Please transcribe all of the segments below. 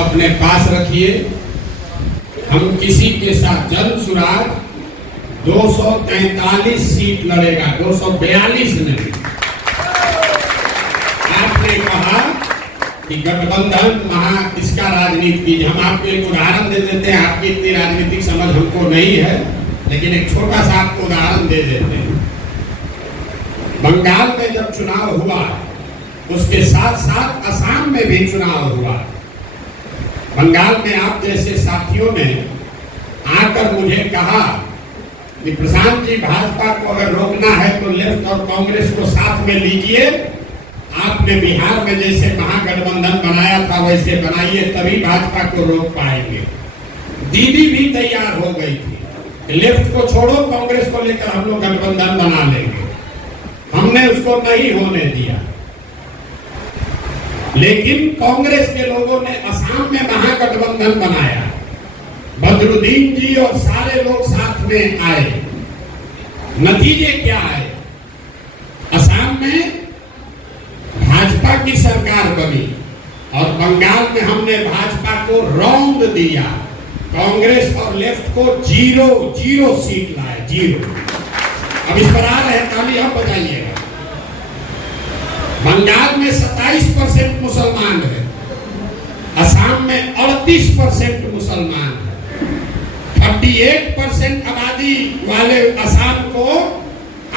अपने पास रखिए। हम किसी के साथ जन सुराज 243 सीट लड़ेगा, 242 नहीं। आपने कहा कि गठबंधन इसका राजनीति, हम आपको एक उदाहरण दे देते हैं। आपकी इतनी राजनीतिक समझ हमको नहीं है, लेकिन एक छोटा सा आपको उदाहरण दे देते हैं। बंगाल में जब चुनाव हुआ, उसके साथ साथ असम में भी चुनाव हुआ। बंगाल में आप जैसे साथियों ने आकर मुझे कहा कि प्रशांत जी, भाजपा को अगर रोकना है तो लेफ्ट और कांग्रेस को साथ में लीजिए। आपने बिहार में जैसे महागठबंधन बनाया था वैसे बनाइए, तभी भाजपा को रोक पाएंगे। दीदी भी तैयार हो गई थी, लेफ्ट को छोड़ो, कांग्रेस को लेकर हम लोग गठबंधन बना लेंगे। हमने उसको नहीं होने दिया, लेकिन कांग्रेस के लोगों ने असम में महागठबंधन बनाया। बदरुद्दीन जी और सारे लोग साथ में आए। नतीजे क्या आए? असम में भाजपा की सरकार बनी और बंगाल में हमने भाजपा को रौंद दिया। कांग्रेस और लेफ्ट को जीरो सीट लाए, जीरो। अब इस पर आ रहे हैं, ताली आप बजाइएगा। बंगाल में 27% मुसलमान है, असम में 38% मुसलमान है। 38% आबादी वाले असम को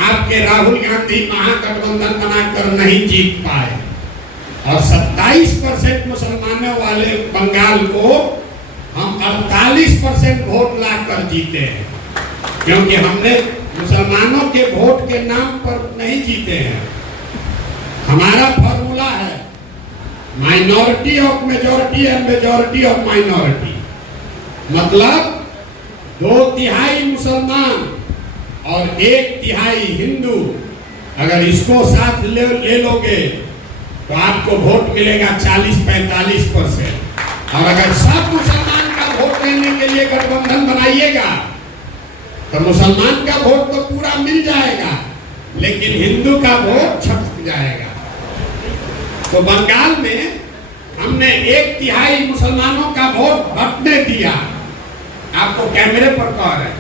आपके राहुल गांधी महागठबंधन बनाकर नहीं जीत पाए, और 27% मुसलमानों वाले बंगाल को हम 48% वोट लाकर जीते हैं। क्योंकि हमने मुसलमानों के वोट के नाम पर नहीं जीते हैं। हमारा फॉर्मूला है minority of majority and majority of minority. मतलब 2/3 मुसलमान और 1/3 हिंदू, अगर इसको साथ ले लोगे तो आपको वोट मिलेगा 40-45%। और अगर सब मुसलमान का वोट लेने के लिए गठबंधन बनाइएगा तो मुसलमान का वोट तो पूरा मिल जाएगा, लेकिन हिंदू का वोट छटक जाएगा। तो बंगाल में हमने 1/3 मुसलमानों का वोट बंटने दिया। आपको कैमरे पर कह रहे हैं,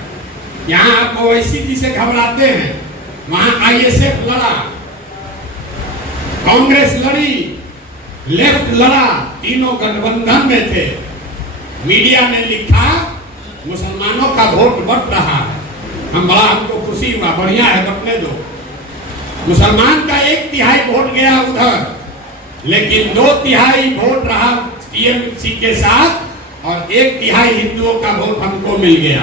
यहाँ आप ओवैसी जी से घबराते हैं, वहां आईएसएफ लड़ा, कांग्रेस लड़ी, लेफ्ट लड़ा, तीनों गठबंधन में थे। मीडिया ने लिखा मुसलमानों का वोट बट रहा है। हमको खुशी हुआ, बढ़िया है, बटने दो। मुसलमान का 1/3 वोट गया उधर, लेकिन 2/3 वोट रहा टीएमसी के साथ और 1/3 हिंदुओं का वोट हमको मिल गया।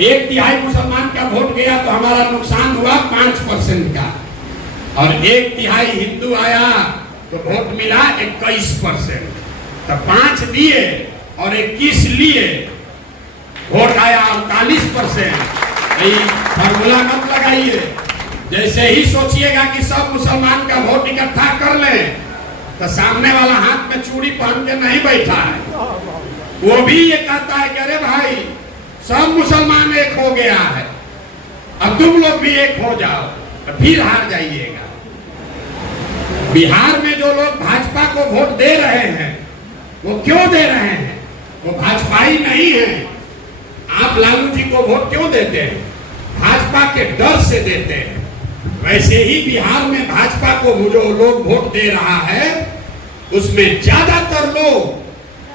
1/3 मुसलमान का वोट गया तो हमारा नुकसान हुआ 5% का, और 1/3 हिंदू आया तो वोट मिला 21%। तो 5 दिए और 21 लिए, वोट आया 48%। फॉर्मूला मत लगाइए। जैसे ही सोचिएगा कि सब मुसलमान का वोट इकट्ठा कर ले, तो सामने वाला हाथ में चूड़ी पहन के नहीं बैठा है, वो भी ये कहता है कि अरे भाई सब मुसलमान एक हो गया है, अब तुम लोग भी एक हो जाओ, तो फिर हार जाइएगा। बिहार में जो लोग भाजपा को वोट दे रहे हैं, वो क्यों दे रहे हैं? वो भाजपाई नहीं है। आप लालू जी को वोट क्यों देते हैं? भाजपा के डर से देते हैं। वैसे ही बिहार में भाजपा को जो लोग वोट दे रहा है, उसमें ज्यादातर लोग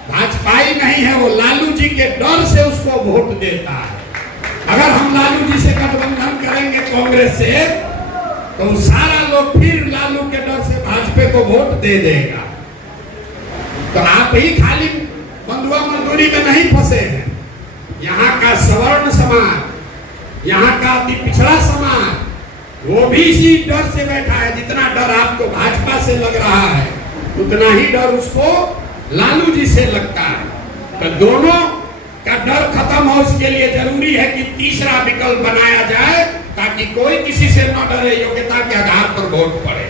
भाजपाई नहीं है, वो लालू जी के डर से उसको वोट देता है। अगर हम लालू जी से गठबंधन करेंगे कांग्रेस से, तो सारा लोग फिर लालू के डर से भाजपा को वोट दे देगा। तो आप ही खाली बंधुआ मजदूरी में नहीं फंसे हैं। यहाँ का सवर्ण समाज, यहाँ का अति पिछड़ा समाज, वो भी इसी डर से बैठा है। जितना डर आपको भाजपा से लग रहा है, उतना ही डर उसको लालू जी से लगता है। तो दोनों का डर खत्म हो, इसके लिए जरूरी है कि तीसरा विकल्प बनाया जाए, ताकि कोई किसी से न डरे, योग्यता के आधार पर वोट पड़े।